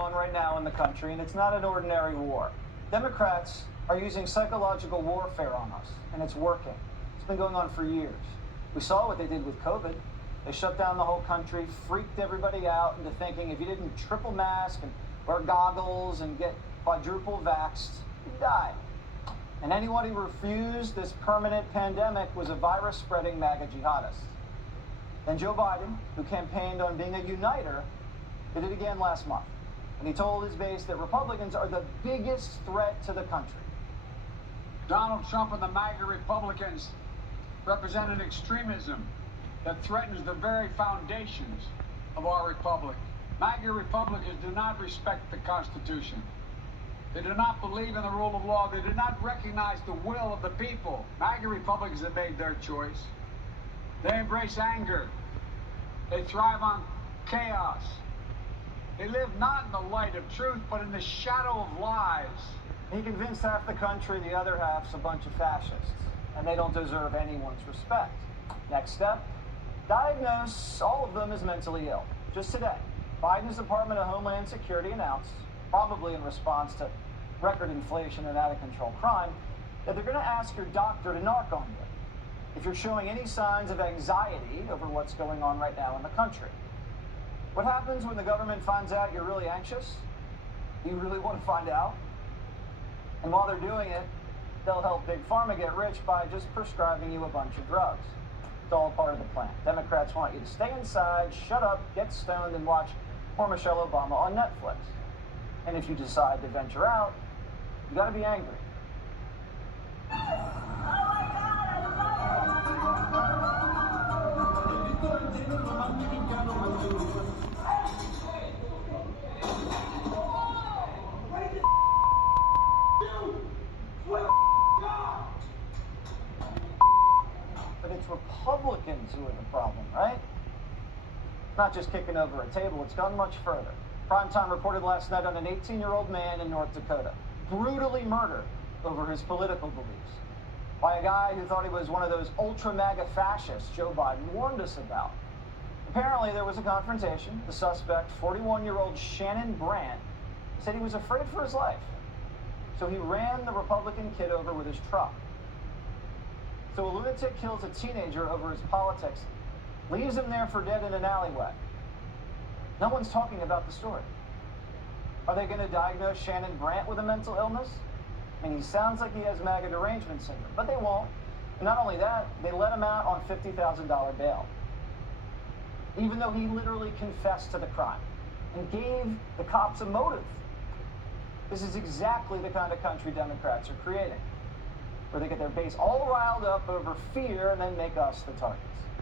On right now in the country, and it's not an ordinary war. Democrats are using psychological warfare on us, and it's working. It's been going on for years. We saw what they did with COVID. They shut down the whole country, freaked everybody out into thinking if you didn't triple mask and wear goggles and get quadruple vaxxed, you'd die. And anyone who refused this permanent pandemic was a virus-spreading MAGA jihadist. Then Joe Biden, who campaigned on being a uniter, did it again last month. And he told his base that Republicans are the biggest threat to the country. Donald Trump and the MAGA Republicans represent an extremism that threatens the very foundations of our republic. MAGA Republicans do not respect the Constitution. They do not believe in the rule of law. They do not recognize the will of the people. MAGA Republicans have made their choice. They embrace anger. They thrive on chaos. They live not in the light of truth, but in the shadow of lies. He convinced half the country the other half's a bunch of fascists, and they don't deserve anyone's respect. Next step, diagnose all of them as mentally ill. Just today, Biden's Department of Homeland Security announced, probably in response to record inflation and out-of-control crime, that they're going to ask your doctor to narc on you if you're showing any signs of anxiety over what's going on right now in the country. What happens when the government finds out you're really anxious? Do you really want to find out? And while they're doing it, they'll help Big Pharma get rich by just prescribing you a bunch of drugs. It's all part of the plan. Democrats want you to stay inside, shut up, get stoned, and watch poor Michelle Obama on Netflix. And if you decide to venture out, you gotta be angry. But it's Republicans who are the problem, right? Not just kicking over a table, it's gone much further. Primetime reported last night on an 18-year-old man in North Dakota, brutally murdered over his political beliefs by a guy who thought he was one of those ultra-MAGA fascists Joe Biden warned us about. Apparently, there was a confrontation. The suspect, 41-year-old Shannon Brandt, said he was afraid for his life. So he ran the Republican kid over with his truck. So a lunatic kills a teenager over his politics, leaves him there for dead in an alleyway. No one's talking about the story. Are they going to diagnose Shannon Brandt with a mental illness? I mean, he sounds like he has MAGA derangement syndrome, but they won't. And not only that, they let him out on $50,000 bail, even though he literally confessed to the crime and gave the cops a motive. This is exactly the kind of country Democrats are creating, where they get their base all riled up over fear and then make us the targets.